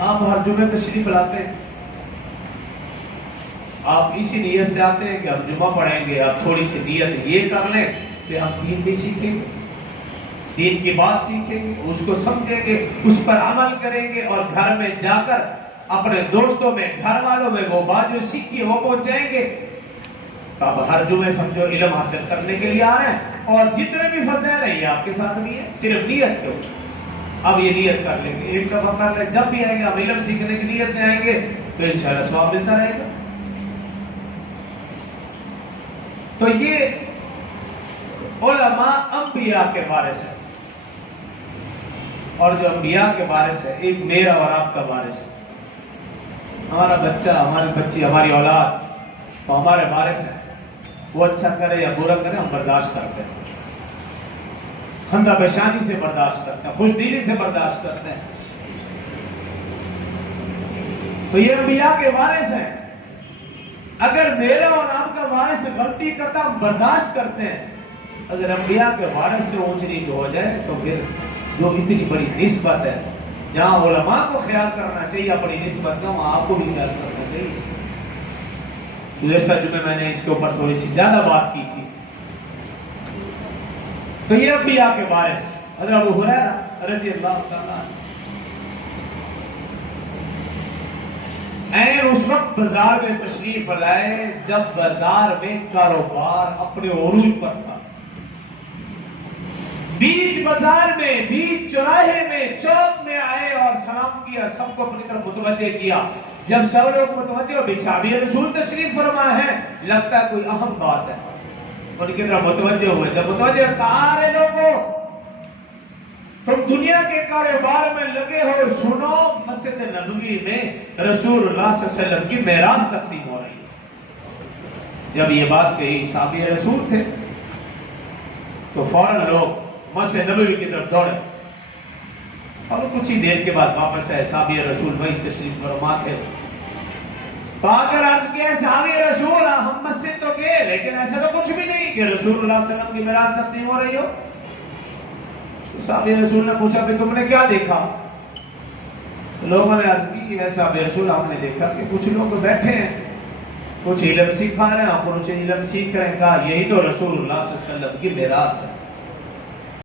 آپ ہر جمعے تشریف لاتے ہیں، آپ اسی نیت سے آتے ہیں کہ ہم جمعہ پڑھیں گے، آپ تھوڑی سی نیت یہ کر لیں کہ ہم دین بھی سیکھیں گے، دین کی بات سیکھیں گے، اس کو سمجھیں گے، اس پر عمل کریں گے، اور گھر میں جا کر اپنے دوستوں میں، گھر والوں میں وہ بات جو سیکھی وہ پہنچائیں گے۔ تو اب ہر جمعے سمجھو علم حاصل کرنے کے لیے آ رہے ہیں، اور جتنے بھی فضائل ہیں یہ آپ کے ساتھ بھی ہے، صرف نیت کے اوپر۔ اب یہ نیت کر لیں گے، ایک دفعہ کر لیں، جب بھی آئیں گے ہم علم سیکھنے کی نیت سے آئیں گے تو انشاءاللہ ثواب ملتا رہے گا۔ تو یہ علماء انبیاء کے وارث ہیں، اور جو انبیاء کے وارث ہے، ایک میرا اور آپ کا وارث، ہمارا بچہ، ہماری بچی، ہماری اولاد تو ہمارے وارث ہیں، وہ اچھا کرے یا برا کرے ہم برداشت کرتے ہیں، خندہ پیشانی سے برداشت کرتے ہیں، خوش دلی سے برداشت کرتے ہیں۔ تو یہ انبیاء کے وارث ہیں، اگر میرا اور آپ کا وارث غلطی کرتا ہم برداشت کرتے ہیں، اگر انبیاء کے وارث سے اونچ نیچ ہو جائے تو پھر جو اتنی بڑی نسبت ہے، جہاں علماء کو خیال کرنا چاہیے اپنی نسبت کا، وہاں آپ کو بھی خیال کرنا چاہیے۔ گزشتہ جمعے میں نے اس کے اوپر تھوڑی سی زیادہ بات کی تھی۔ تو یہ انبیاء کے وارث حضرت ابو ہریرہ رضی اللہ تعالیٰ این اس وقت بازار میں تشریف لائے جب بازار میں کاروبار اپنے عروج پر تھا، بیچ بازار میں، بیچ چوراہے میں، چوک میں آئے اور سلام کیا، سب کو اپنی طرف متوجہ کیا۔ جب سب لوگ متوجہ ہو، صحابی رسول تشریف فرما ہے، لگتا ہے کوئی اہم بات ہے، ان کی طرف متوجہ ہوئے۔ جب متوجہ کہا، لوگوں تم دنیا کے کاروبار میں لگے ہو، سنو مسجد نبوی میں رسول اللہ صلی اللہ علیہ وسلم کی میراث تقسیم ہو رہی ہے۔ جب یہ بات کہی، صحابی رسول تھے، تو فوراً لوگ مسجد نبوی کی طرف دوڑے، اور کچھ ہی دیر کے بعد واپس آئے، صحابی رسول وہی تشریف فرما تھے۔ تو آ کر عرض کیا، صحابی رسول ہم مسجد تو گئے لیکن ایسا تو کچھ بھی نہیں کہ رسول اللہ صلی اللہ علیہ وسلم کی میراث تقسیم ہو رہی ہو۔ تو صحابی رسول نے پوچھا کہ تم نے کیا دیکھا؟ لوگوں نے عرض کی، ایسا صحابی رسول ہم نے دیکھا کہ کچھ لوگ بیٹھے ہیں، کچھ علم سکھا رہے ہیں، کچھ علم سیکھ رہے ہیں۔ کہا یہی تو رسول اللہ صلی اللہ علیہ وسلم کی میراث ہے۔